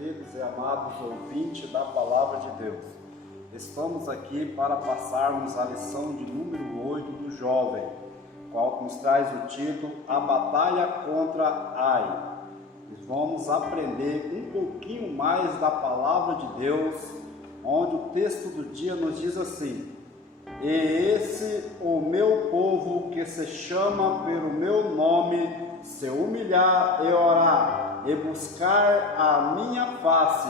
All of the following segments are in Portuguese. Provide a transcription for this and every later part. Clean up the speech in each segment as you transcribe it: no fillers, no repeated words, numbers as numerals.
queridos e amados ouvintes da Palavra de Deus. Estamos aqui para passarmos a lição de número 8 do Jovem, qual nos traz o título A Batalha contra Ai. E vamos aprender um pouquinho mais da Palavra de Deus, onde o texto do dia nos diz assim: E esse o meu povo que se chama pelo meu nome, se humilhar e orar, e buscar a minha face,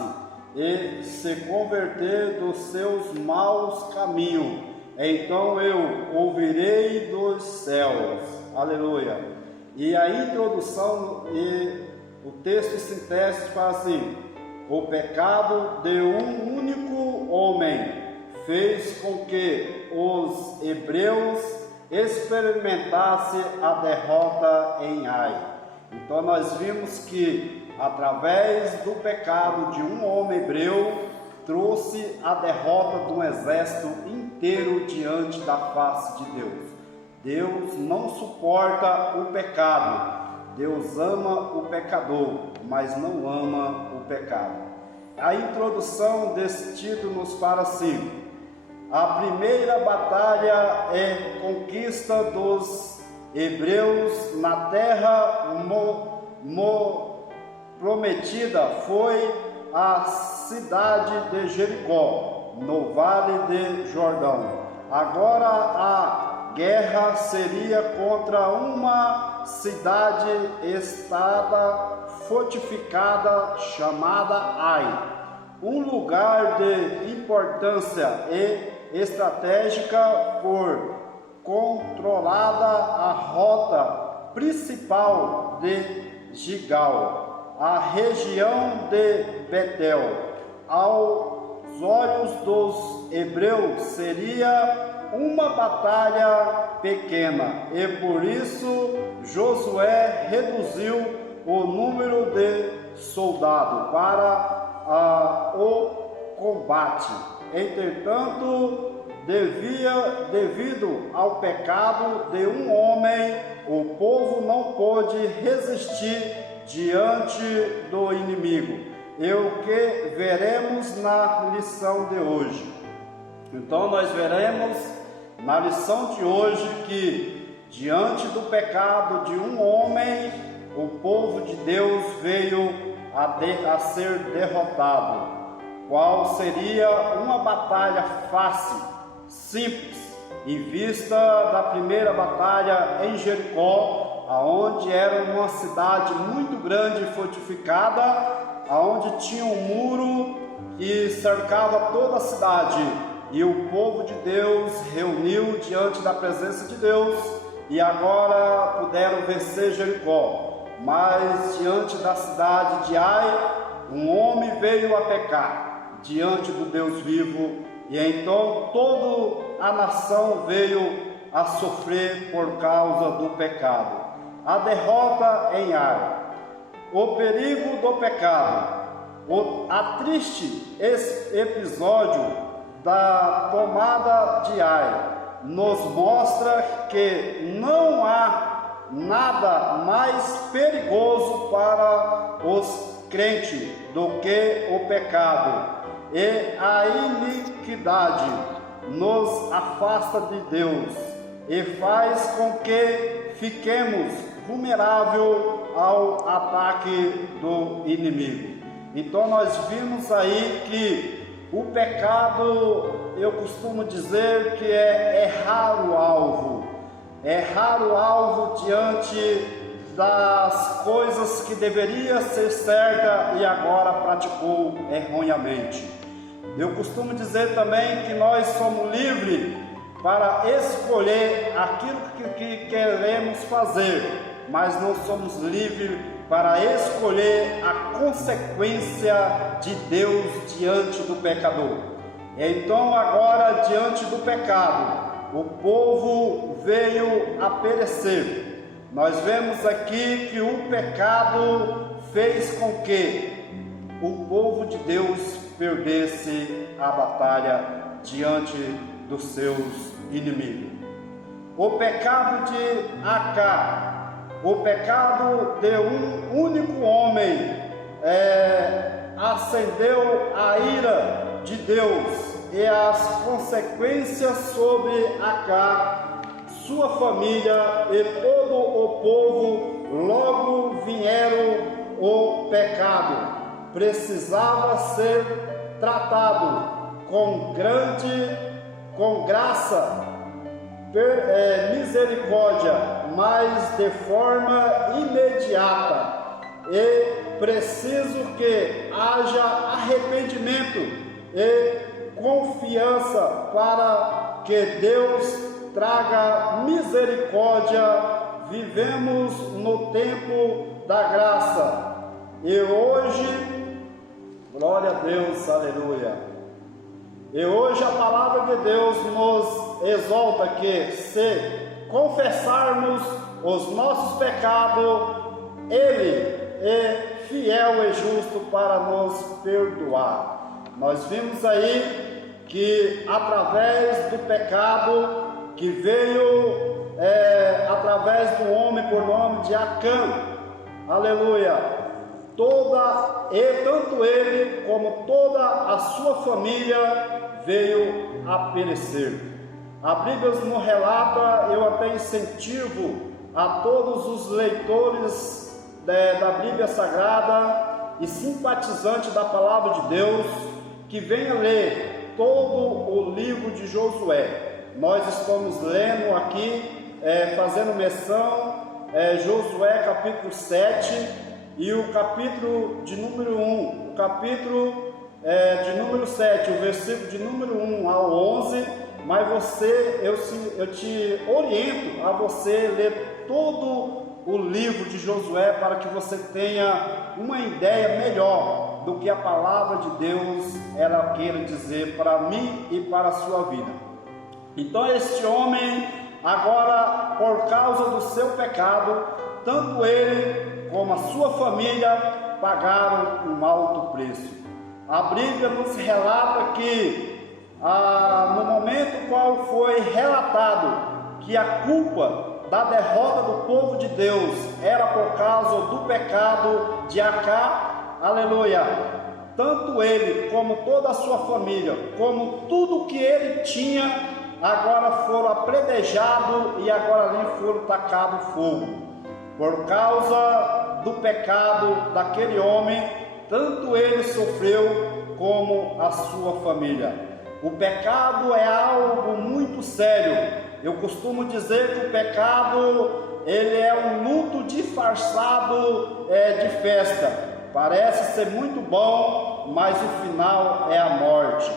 e se converter dos seus maus caminhos, então eu ouvirei dos céus. Aleluia. E a introdução e o texto sintético fala assim: o pecado de um único homem fez com que os hebreus experimentassem a derrota em Ai. Então nós vimos que através do pecado de um homem hebreu trouxe a derrota de um exército inteiro diante da face de Deus. Deus não suporta o pecado. Deus ama o pecador, mas não ama o pecado. A introdução desse título nos fala assim: a primeira batalha é conquista dos hebreus na terra prometida foi a cidade de Jericó, no vale de Jordão. Agora a guerra seria contra uma cidade-estado fortificada chamada Ai, um lugar de importância e estratégica por controlada a rota principal de Gigal, a região de Betel. Aos olhos dos hebreus seria uma batalha pequena, e por isso Josué reduziu o número de soldados para o combate. Entretanto, devido ao pecado de um homem, o povo não pôde resistir diante do inimigo. É o que veremos na lição de hoje. Então nós veremos na lição de hoje que diante do pecado de um homem, o povo de Deus veio a ser derrotado. Qual seria uma batalha fácil, simples, em vista da primeira batalha em Jericó, aonde era uma cidade muito grande e fortificada, aonde tinha um muro que cercava toda a cidade, e o povo de Deus reuniu diante da presença de Deus e agora puderam vencer Jericó. Mas diante da cidade de Ai, um homem veio a pecar diante do Deus vivo, e então toda a nação veio a sofrer por causa do pecado. A derrota em Ai, o perigo do pecado, a triste episódio da tomada de Ai nos mostra que não há nada mais perigoso para os crentes do que o pecado, e a iniquidade nos afasta de Deus e faz com que fiquemos vulneráveis ao ataque do inimigo. Então nós vimos aí que o pecado, eu costumo dizer que é errar o alvo. Errar o alvo diante das coisas que deveria ser certa e agora praticou erroneamente. Eu costumo dizer também que nós somos livres para escolher aquilo que queremos fazer, mas não somos livres para escolher a consequência de Deus diante do pecador. Então agora, diante do pecado, o povo veio a perecer. Nós vemos aqui que o pecado fez com que o povo de Deus perdesse a batalha diante dos seus inimigos. O pecado de Acá, o pecado de um único homem, acendeu a ira de Deus e as consequências sobre Acá, sua família e todo o povo. Logo vieram o pecado. Precisava ser tratado com graça, misericórdia, mas de forma imediata. É preciso que haja arrependimento e confiança para que Deus traga misericórdia. Vivemos no tempo da graça e hoje, glória a Deus, aleluia. E hoje a palavra de Deus nos exalta que se confessarmos os nossos pecados, Ele é fiel e justo para nos perdoar. Nós vimos aí que através do pecado que veio através do homem por nome de Acã, aleluia, tanto ele como toda a sua família veio a perecer. A Bíblia nos relata, eu até incentivo a todos os leitores da Bíblia Sagrada e simpatizantes da Palavra de Deus, que venha ler todo o livro de Josué. Nós estamos lendo aqui, fazendo menção, Josué capítulo 7 e o capítulo de número 1, o capítulo de número 7, o versículo de número 1 ao 11, mas eu te oriento a você ler todo o livro de Josué para que você tenha uma ideia melhor do que a palavra de Deus ela queira dizer para mim e para a sua vida. Então este homem agora, por causa do seu pecado, tanto ele como a sua família pagaram um alto preço. A Bíblia nos relata que no momento qual foi relatado que a culpa da derrota do povo de Deus era por causa do pecado de Acá, aleluia, tanto ele como toda a sua família, como tudo que ele tinha, agora foram apredrejados e agora ali foram tacados fogo. Por causa do pecado daquele homem, tanto ele sofreu como a sua família. O pecado é algo muito sério. Eu costumo dizer que o pecado ele é um luto disfarçado de festa. Parece ser muito bom, mas o final é a morte.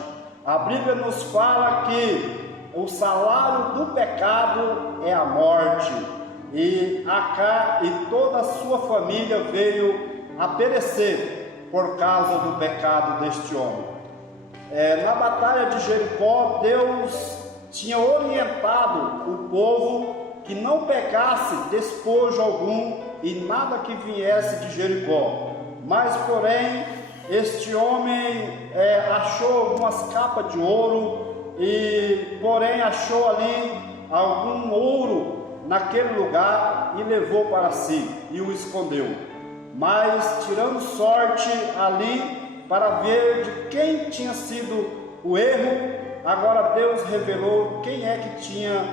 A Bíblia nos fala que o salário do pecado é a morte. E Acá e toda a sua família veio a perecer por causa do pecado deste homem. Na batalha de Jericó, Deus tinha orientado o povo que não pegasse despojo algum e nada que viesse de Jericó. Mas, porém, este homem achou algumas capas de ouro e, porém, achou ali algum ouro naquele lugar e levou para si e o escondeu. Mas, tirando sorte ali para ver de quem tinha sido o erro, agora Deus revelou quem é que tinha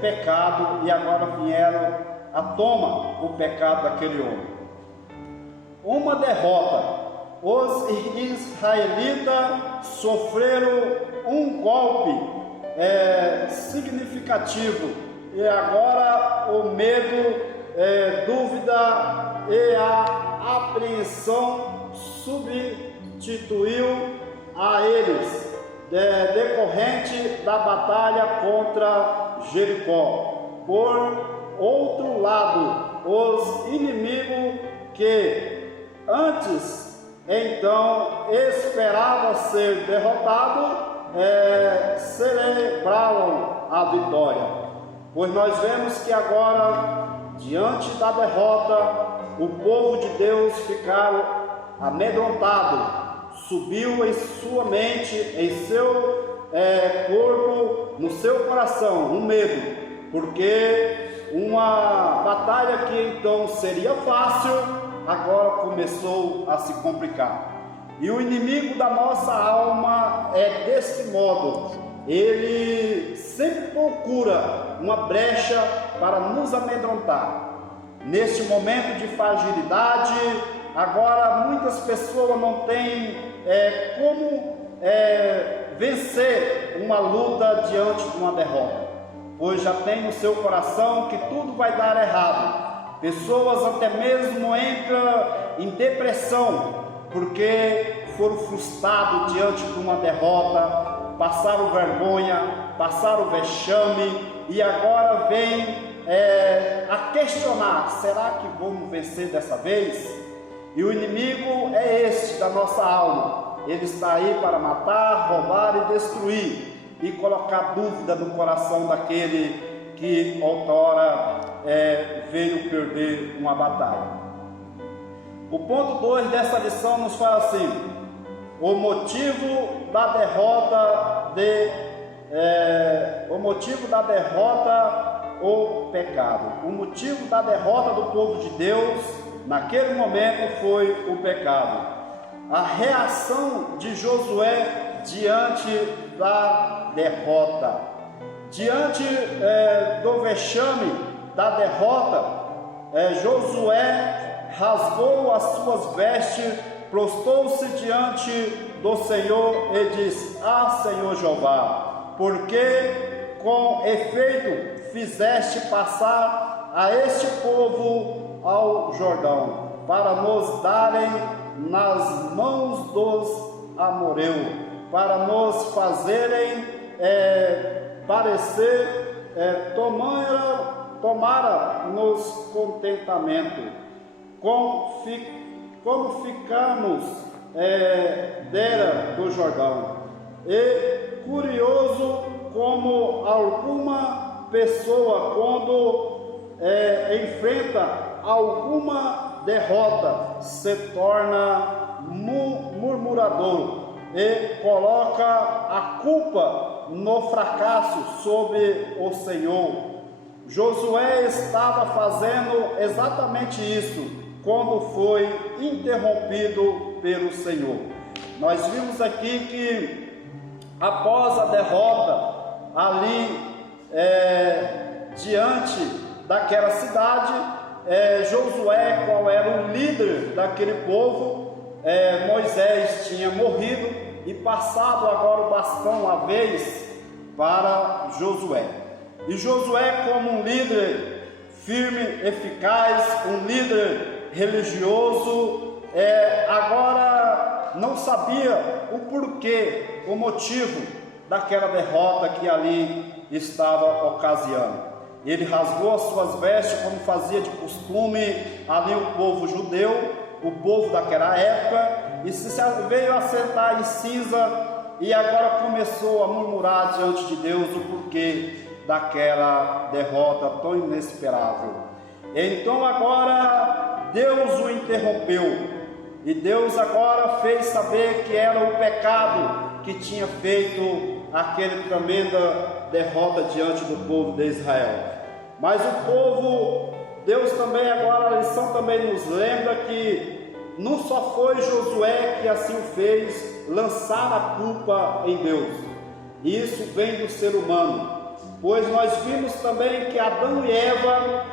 pecado e agora vieram à tona o pecado daquele homem. Uma derrota. Os israelitas sofreram um golpe significativo e agora o medo, dúvida e a apreensão substituiu a eles, decorrente da batalha contra Jericó. Por outro lado, os inimigos que antes então esperavam ser derrotados celebraram a vitória. Pois nós vemos que agora, diante da derrota, o povo de Deus ficaram amedrontado, subiu em sua mente, em seu corpo, no seu coração, um medo, porque uma batalha que então seria fácil, agora começou a se complicar. E o inimigo da nossa alma é desse modo. Ele sempre procura uma brecha para nos amedrontar. Neste momento de fragilidade, agora muitas pessoas não têm como vencer uma luta diante de uma derrota, pois já tem no seu coração que tudo vai dar errado. Pessoas até mesmo entram em depressão, porque foram frustrados diante de uma derrota, passaram vergonha, passaram vexame, e agora vem a questionar: será que vamos vencer dessa vez? E o inimigo é este da nossa alma. Ele está aí para matar, roubar e destruir, e colocar dúvida no coração daquele que outrora veio perder uma batalha. O ponto 2 dessa lição nos fala assim: o motivo da derrota, o pecado. O motivo da derrota do povo de Deus naquele momento foi o pecado. A reação de Josué diante da derrota, diante do vexame da derrota, Josué rasgou as suas vestes, prostrou-se diante do Senhor e disse: Ah, Senhor Jeová, porque com efeito fizeste passar a este povo ao Jordão, para nos darem nas mãos dos amoreus, para nos fazerem parecer, tomara-nos contentamento. Como ficamos dera do Jordão. E curioso como alguma pessoa, quando enfrenta alguma derrota, se torna murmurador e coloca a culpa no fracasso sobre o Senhor. Josué estava fazendo exatamente isso quando foi interrompido pelo Senhor. Nós vimos aqui que após a derrota ali diante daquela cidade, Josué, qual era o líder daquele povo, Moisés tinha morrido e passado agora o bastão, a vez, para Josué. E Josué, como um líder firme, eficaz, um líder religioso, agora não sabia o porquê, o motivo daquela derrota que ali estava ocasionando. Ele rasgou as suas vestes, como fazia de costume ali o povo judeu, o povo daquela época, e se veio a sentar em cinza, e agora começou a murmurar diante de Deus o porquê daquela derrota tão inesperável. Então agora Deus o interrompeu, e Deus agora fez saber que era o pecado que tinha feito aquela tremenda derrota diante do povo de Israel. Mas o povo, Deus também agora, a lição também nos lembra que não só foi Josué que assim o fez, lançar a culpa em Deus. Isso vem do ser humano, pois nós vimos também que Adão e Eva,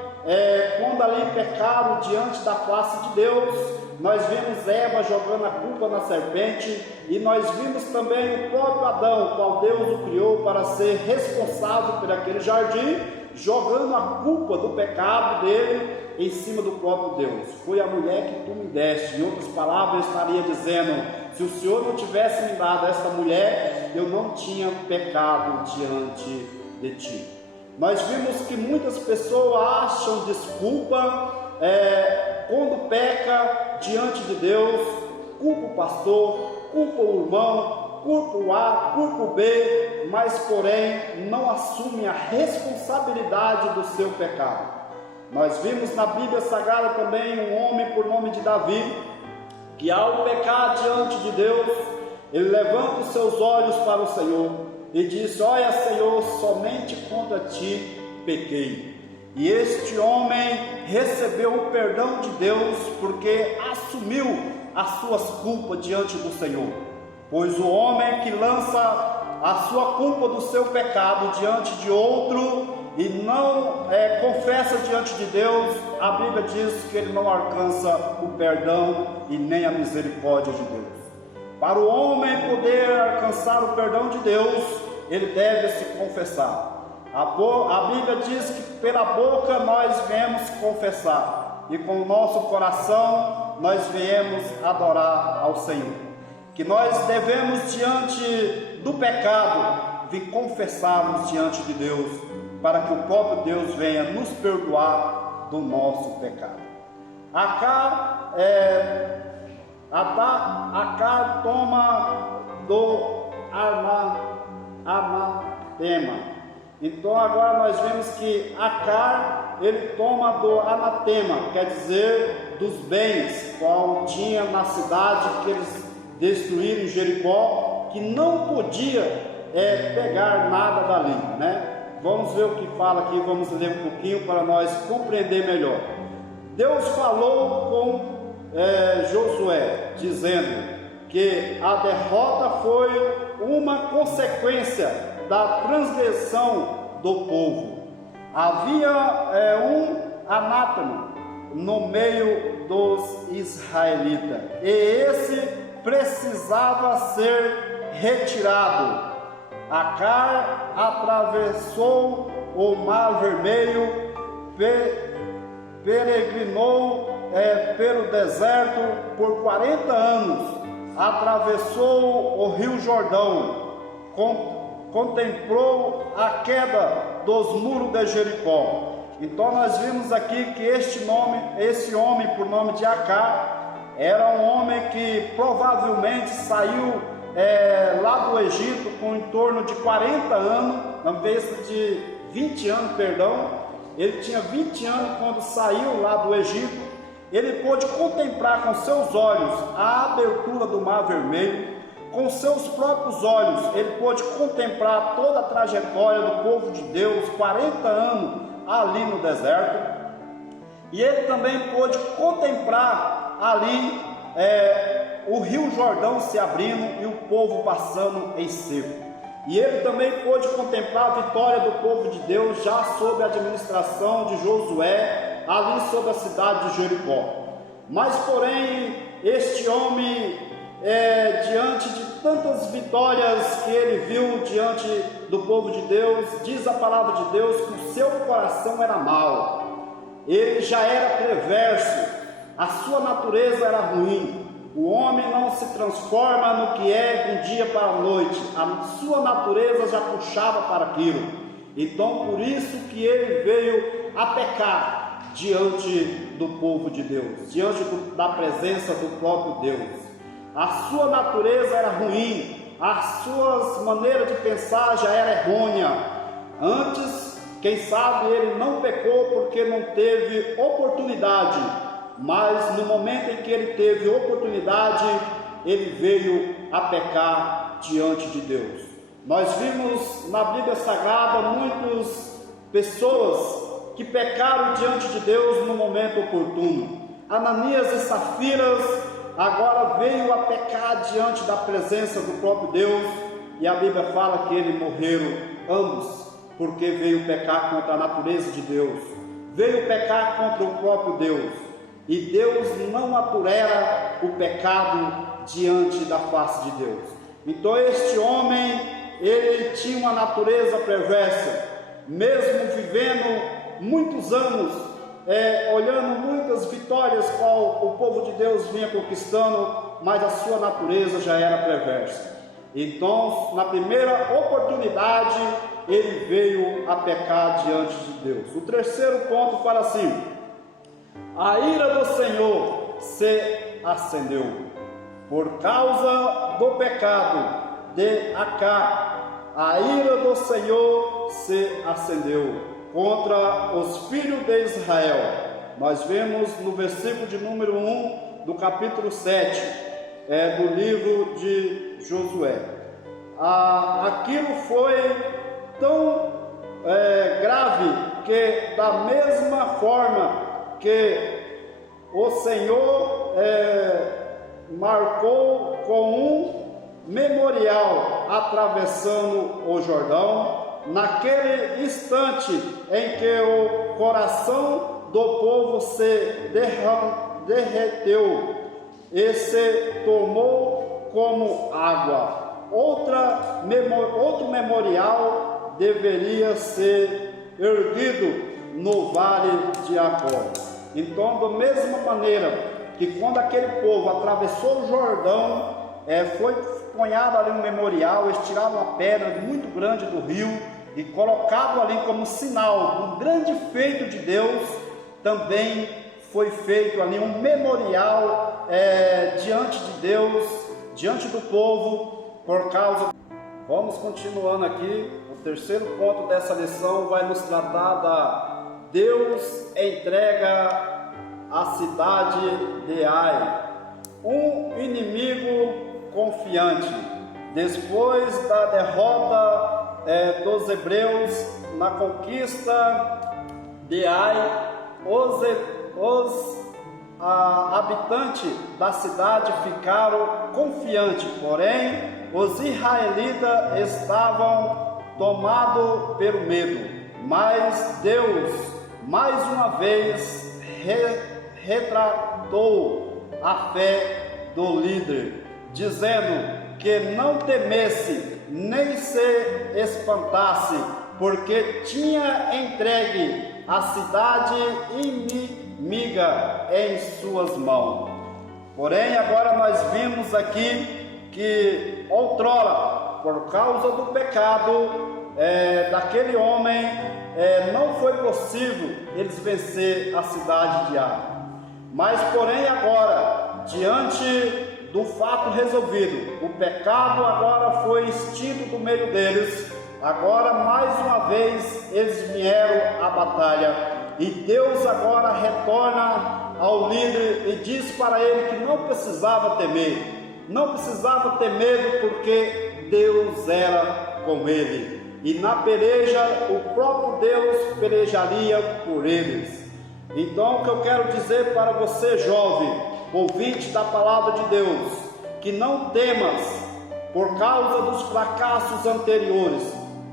quando ali pecaram diante da face de Deus, nós vimos Eva jogando a culpa na serpente, e nós vimos também o próprio Adão, qual Deus o criou para ser responsável por aquele jardim, jogando a culpa do pecado dele em cima do próprio Deus. Foi a mulher que tu me deste. Em outras palavras, eu estaria dizendo: se o Senhor não tivesse me dado esta mulher, eu não tinha pecado diante de ti. Nós vimos que muitas pessoas acham desculpa quando peca diante de Deus, culpa o pastor, culpa o irmão, culpa o A, culpa o B, mas porém não assume a responsabilidade do seu pecado. Nós vimos na Bíblia Sagrada também um homem por nome de Davi, que ao pecar diante de Deus, ele levanta os seus olhos para o Senhor e diz: olha, Senhor, somente contra ti pequei. E este homem recebeu o perdão de Deus porque assumiu as suas culpas diante do Senhor. Pois o homem que lança a sua culpa do seu pecado diante de outro e não confessa diante de Deus, a Bíblia diz que ele não alcança o perdão e nem a misericórdia de Deus. Para o homem poder alcançar o perdão de Deus, ele deve se confessar. A Bíblia diz que pela boca nós viemos confessar e com o nosso coração nós viemos adorar ao Senhor. Que nós devemos diante do pecado vir confessarmos diante de Deus, para que o próprio Deus venha nos perdoar do nosso pecado. Acar toma do anatema. Então agora nós vemos que Acar, ele toma do anatema, quer dizer, dos bens, qual tinha na cidade que eles destruíram em Jericó, que não podia pegar nada dali, né? Vamos ver o que fala aqui, vamos ler um pouquinho para nós compreender melhor. Deus falou com Josué, dizendo que a derrota foi uma consequência da transgressão do povo. Havia um anátema no meio dos israelitas, e esse precisava ser retirado. Acar atravessou o Mar Vermelho, peregrinou pelo deserto por 40 anos, atravessou o Rio Jordão, contemplou a queda dos muros de Jericó. Então nós vimos aqui que esse homem por nome de Acar, era um homem que provavelmente saiu lá do Egito com em torno de 40 anos, na vez de 20 anos, perdão. Ele tinha 20 anos quando saiu lá do Egito. Ele pôde contemplar com seus olhos a abertura do Mar Vermelho, com seus próprios olhos ele pôde contemplar toda a trajetória do povo de Deus, 40 anos ali no deserto, e ele também pôde contemplar ali o Rio Jordão se abrindo e o povo passando em seco. E ele também pôde contemplar a vitória do povo de Deus já sob a administração de Josué, ali sobre a cidade de Jericó. Mas porém, este homem, diante de tantas vitórias que ele viu diante do povo de Deus, diz a palavra de Deus que o seu coração era mau, ele já era perverso, a sua natureza era ruim. O homem não se transforma no que é de um dia para a noite, a sua natureza já puxava para aquilo. Então por isso que ele veio a pecar diante do povo de Deus, diante da presença do próprio Deus. A sua natureza era ruim, as suas maneiras de pensar já era errônea. Antes, quem sabe ele não pecou porque não teve oportunidade, mas no momento em que ele teve oportunidade, ele veio a pecar diante de Deus. Nós vimos na Bíblia Sagrada muitas pessoas que pecaram diante de Deus no momento oportuno. Ananias e Safiras agora veio a pecar diante da presença do próprio Deus, e a Bíblia fala que eles morreram ambos, porque veio pecar contra a natureza de Deus, veio pecar contra o próprio Deus, e Deus não tolera o pecado diante da face de Deus. Então este homem, ele tinha uma natureza perversa, mesmo vivendo muitos anos, olhando muitas vitórias qual o povo de Deus vinha conquistando, mas a sua natureza já era perversa. Então, na primeira oportunidade, ele veio a pecar diante de Deus. O terceiro ponto fala assim: a ira do Senhor se acendeu por causa do pecado de Acar. A ira do Senhor se acendeu contra os filhos de Israel. Nós vemos no versículo de número 1 do capítulo 7 do livro de Josué. Aquilo foi tão grave que, da mesma forma que o Senhor marcou com um memorial atravessando o Jordão, naquele instante em que o coração do povo se derreteu e se tomou como água. Outro memorial deveria ser erguido no vale de Acor. Então, da mesma maneira que quando aquele povo atravessou o Jordão, foi ponhado ali um memorial, eles tiraram uma pedra muito grande do rio e colocado ali como sinal, um grande feito de Deus. Também foi feito ali um memorial diante de Deus, diante do povo, por causa. Vamos continuando aqui. O terceiro ponto dessa lição vai nos tratar da Deus entrega a cidade de Ai, um inimigo confiante. Depois da derrota dos hebreus na conquista de Ai, os habitantes da cidade ficaram confiantes, porém os israelitas estavam tomados pelo medo. Mas Deus, mais uma vez, retratou a fé do líder, dizendo que não temesse nem se espantasse, porque tinha entregue a cidade inimiga em suas mãos. Porém, agora nós vimos aqui que outrora, por causa do pecado daquele homem, não foi possível eles vencer a cidade de Ai. Mas porém agora, diante do fato resolvido, o pecado agora foi extinto do meio deles. Agora mais uma vez eles vieram à batalha, e Deus agora retorna ao líder e diz para ele que não precisava temer. Não precisava ter medo, porque Deus era com ele. E na peleja, o próprio Deus pelejaria por eles. Então, o que eu quero dizer para você, jovem, ouvinte da palavra de Deus, que não temas por causa dos fracassos anteriores,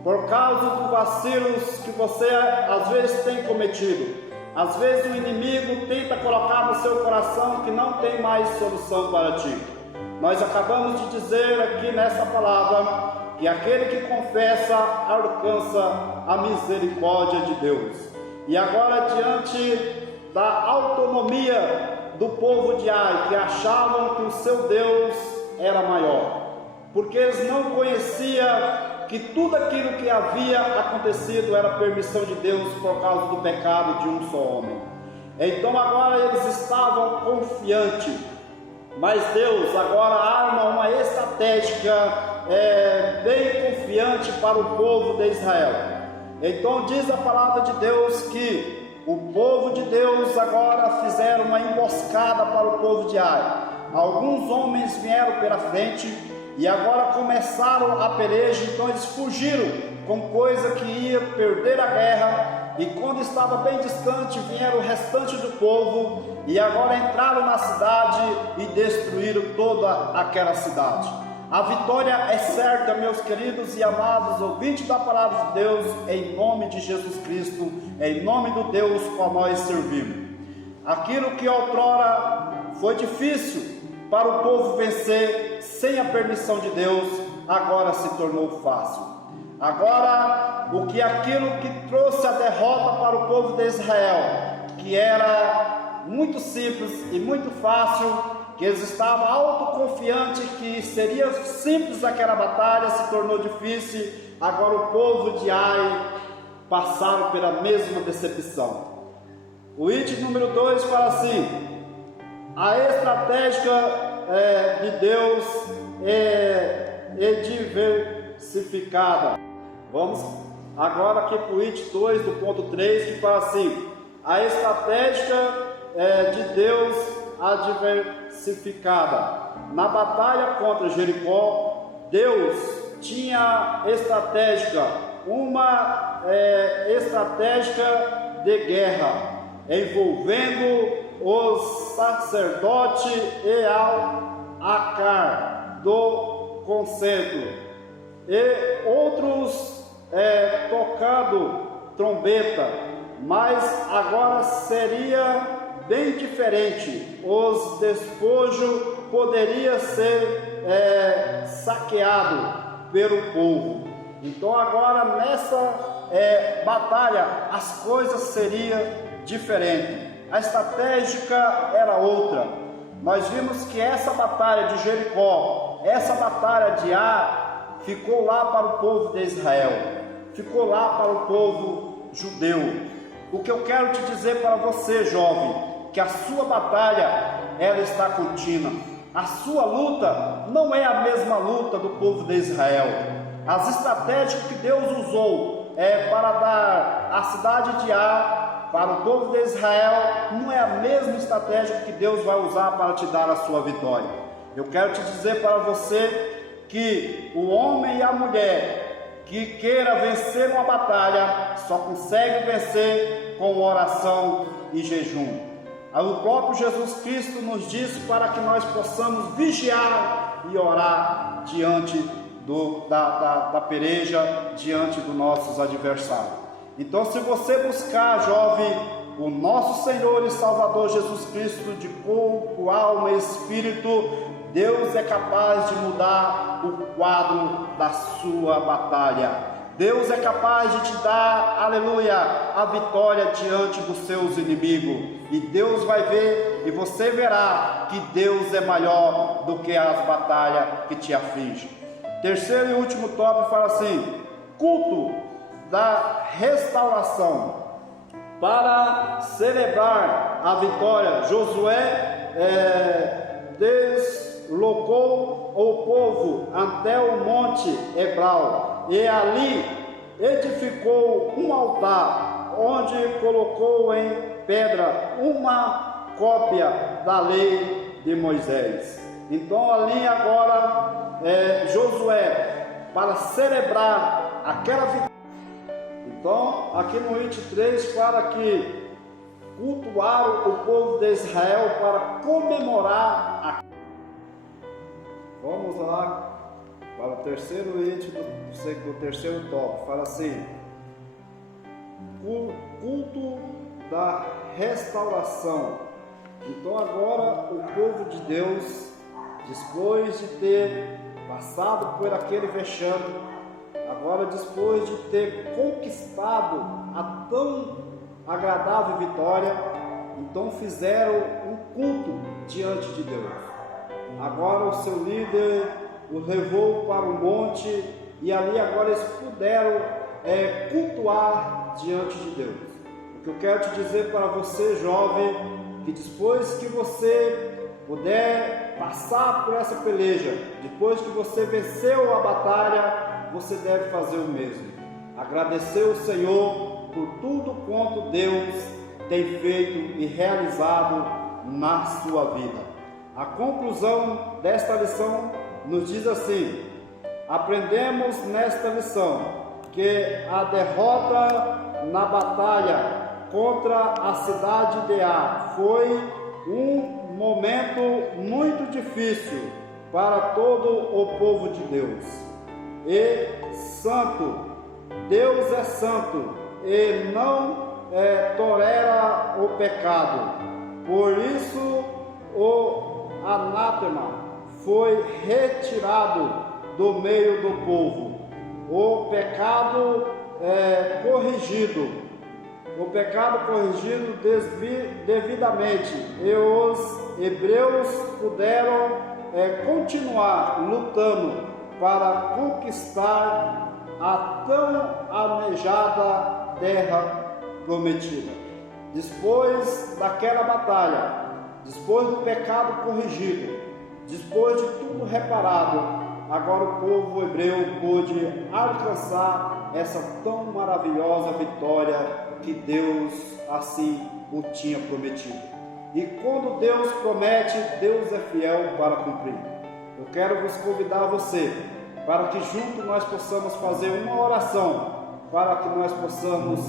por causa dos vacilos que você às vezes tem cometido. Às vezes o inimigo tenta colocar no seu coração que não tem mais solução para ti. Nós acabamos de dizer aqui nessa palavra que aquele que confessa alcança a misericórdia de Deus. E agora, diante da autonomia do povo de Ai, que achavam que o seu Deus era maior, porque eles não conheciam que tudo aquilo que havia acontecido era permissão de Deus por causa do pecado de um só homem. Então agora eles estavam confiantes, mas Deus agora arma uma estratégia bem confiante para o povo de Israel. Então diz a palavra de Deus que o povo de Deus agora fizeram uma emboscada para o povo de Ai. Alguns homens vieram pela frente e agora começaram a peleja. Então eles fugiram com coisa que ia perder a guerra, e quando estava bem distante vieram o restante do povo e agora entraram na cidade e destruíram toda aquela cidade. A vitória é certa, meus queridos e amados ouvintes da palavra de Deus, em nome de Jesus Cristo, em nome do Deus qual nós servimos. Aquilo que outrora foi difícil para o povo vencer sem a permissão de Deus, agora se tornou fácil. Agora, aquilo que trouxe a derrota para o povo de Israel, que era muito simples e muito fácil, que eles estavam autoconfiantes que seria simples aquela batalha, se tornou difícil. Agora o povo de Ai passaram pela mesma decepção. O item número 2 fala assim: a estratégia de Deus é diversificada. Vamos agora aqui para o item 2 do ponto 3, que fala assim: a estratégia de Deus diversificada. Na batalha contra Jericó, Deus tinha uma estratégia de guerra, envolvendo os sacerdotes Acar do concentro, e outros tocando trombeta, mas agora seria bem diferente. Os despojos poderiam ser saqueado pelo povo. Então agora nessa batalha as coisas seriam diferentes. A estratégia era outra. Nós vimos que essa batalha de Jericó, essa batalha de Ar, ficou lá para o povo de Israel, ficou lá para o povo judeu. O que eu quero te dizer para você, jovem, que a sua batalha, ela está contínua. A sua luta não é a mesma luta do povo de Israel. As estratégias que Deus usou para dar a cidade de Ar para o povo de Israel, não é a mesma estratégia que Deus vai usar para te dar a sua vitória. Eu quero te dizer para você que o homem e a mulher que queira vencer uma batalha, só consegue vencer com oração e jejum. O próprio Jesus Cristo nos disse para que nós possamos vigiar e orar diante da peleja, diante dos nossos adversários. Então, se você buscar, jovem, o nosso Senhor e Salvador Jesus Cristo de corpo, alma e espírito, Deus é capaz de mudar o quadro da sua batalha. Deus é capaz de te dar, aleluia, a vitória diante dos seus inimigos. E Deus vai ver, e você verá que Deus é maior do que as batalhas que te afligem. Terceiro e último tópico fala assim: culto da restauração. Para celebrar a vitória, Josué deslocou o povo até o monte Ebal e ali edificou um altar, onde colocou em pedra uma cópia da lei de Moisés. Então ali agora Josué, para celebrar aquela vitória. Então aqui no 23 fala que cultuaram o povo de Israel para comemorar a... Vamos lá para o terceiro item do terceiro tópico. Fala assim: o culto da restauração. Então agora o povo de Deus, depois de ter passado por aquele vexame, agora depois de ter conquistado a tão agradável vitória, então fizeram um culto diante de Deus. Agora o seu líder os levou para o monte e ali agora eles puderam cultuar diante de Deus. O que eu quero te dizer para você, jovem, que depois que você puder passar por essa peleja, depois que você venceu a batalha, você deve fazer o mesmo. Agradecer o Senhor por tudo quanto Deus tem feito e realizado na sua vida. A conclusão desta lição nos diz assim: aprendemos nesta lição que a derrota na batalha contra a cidade de Ar foi um momento muito difícil para todo o povo de Deus. E santo, Deus é santo e não tolera o pecado. Por isso o anátema foi retirado do meio do povo. O pecado corrigido devidamente, e os hebreus puderam continuar lutando para conquistar a tão almejada terra prometida. Depois daquela batalha, depois do pecado corrigido, depois de tudo reparado, agora o povo hebreu pôde alcançar essa tão maravilhosa vitória que Deus assim o tinha prometido. E quando Deus promete, Deus é fiel para cumprir. Eu quero vos convidar você para que juntos nós possamos fazer uma oração, para que nós possamos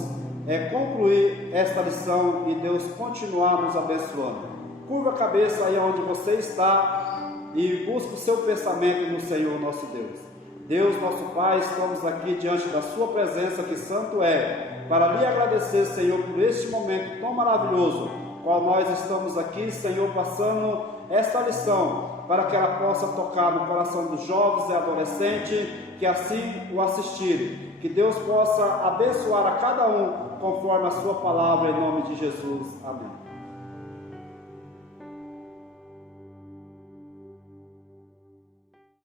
concluir esta lição e Deus continuar nos abençoando. Curva a cabeça aí onde você está e busque o seu pensamento no Senhor nosso Deus. Deus, nosso Pai, estamos aqui diante da sua presença, que santo é, para lhe agradecer, Senhor, por este momento tão maravilhoso, qual nós estamos aqui, Senhor, passando esta lição, para que ela possa tocar no coração dos jovens e adolescentes, que assim o assistirem. Que Deus possa abençoar a cada um, conforme a sua palavra, em nome de Jesus. Amém.